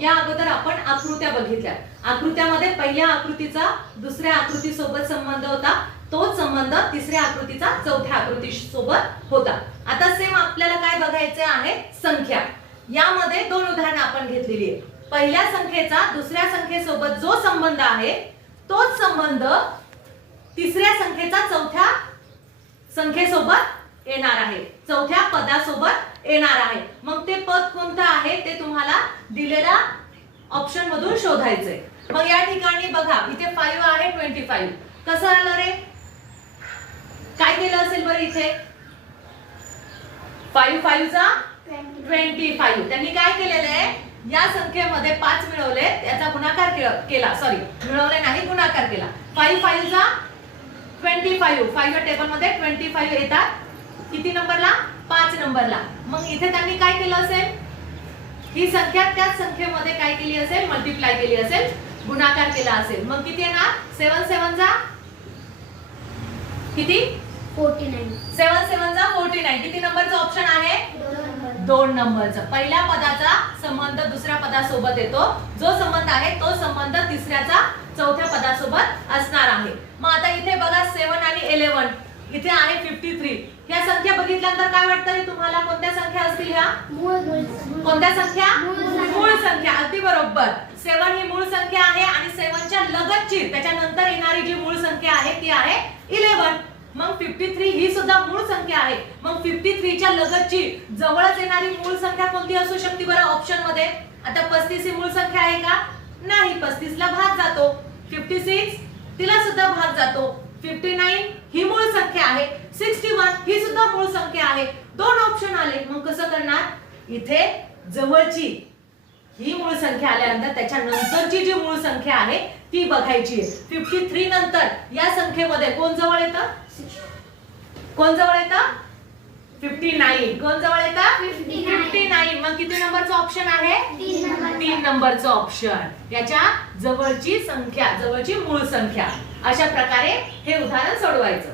या अगोदर आपण आकृत्या बघितल्या. आकृत्यामध्ये पहिल्या आकृतीचा दुसऱ्या आकृती सोबत संबंध होता, तोच संबंध तिसऱ्या आकृतीचा चौथ्या आकृती सोबत होता. आता सेम आपल्याला काय बघायचे आहे, संख्या. यामध्ये दोन उदाहरणे आपण घेतलेली आहे. पहिल्या संख्येचा दुसऱ्या संख्येसोबत जो संबंध आहे तोच संबंध तिसऱ्या संख्येचा चौथ्या संख्येसोबत येणार आहे, चौथ्या पदासोबत येणार आहे. मग ते पद कोणतं आहे ते तुम्हाला दिलेल्या ऑप्शन मधून शोधायचंय. मग या ठिकाणी बघा इथे 5 आहे 25. कसं आलं रे, काय केलं असेल बरं इथे? 5 5 चा 25. त्यांनी काय केलेलं आहे, या संख्येमध्ये 5 मिळवले, त्याचा गुणाकार केला, सॉरी मिळवले नाही, गुणाकार केला. 5 5 चा 25. 5 टेबल मध्ये 25 येतात. किती नंबरला? 5 नंबरला. मग इथे त्यांनी काय केलं असेल, ही संख्या त्याच संख्येमध्ये काय केली असेल, मल्टिप्लाय केली असेल, गुणाकार केला असेल. मग किती येणार? 7 7 चा किती? 49. 7 7 चा 49. किती नंबरचा ऑप्शन आहे? 2 नंबरचा. पहिल्या पदाचा संबंध दुसऱ्या पदासोबत येतो, जो संबंध आहे तो संबंध तिसऱ्याचा चौथ्या पदासोबत असणार आहे. मग आता इथे बघा 7 आणि 11, इथे आहे 53. ह्या संख्या बघितल्यानंतर काय वाटतं रे तुम्हाला, कोणत्या संख्या असतील ह्या? कोणत्या संख्या? मूळ संख्या. अगदी बरोबर. 7 ही मूळ संख्या आहे आणि 7 च्या लगतची त्याच्यानंतर येणारी जी मूळ संख्या आहे ती आहे 11. मग 53 ही सुद्धा मूळ संख्या आहे. मग 53 च्या लगतची जवळच येणारी मूळ संख्या कोणती असू शकते बरं ऑप्शन मध्ये? आता 35 ही मूळ संख्या आहे का? नाही, 35 ला भाग जातो. 56 तिला सुद्धा भाग जातो. 59 ही मूळ संख्या आहे. 61 ही सुद्धा मूळ संख्या आहे. दोन ऑप्शन आले. मग कसं करणार? इथे जवळची ही मूळ संख्या आल्यानंतर त्याच्या नंतरची जी मूळ संख्या आहे ती बघायची आहे. 53 नंतर या संख्येमध्ये कोण जवळ येतं? कोण जवळ येतं? 59. कोण जवळ येतं? 59. मग किती नंबरचा ऑप्शन आहे? 3 नंबरचा ऑप्शन. याच्या जवळची संख्या, जवळची मूळ संख्या. अशा प्रकारे हे उदाहरण सोडवायचं.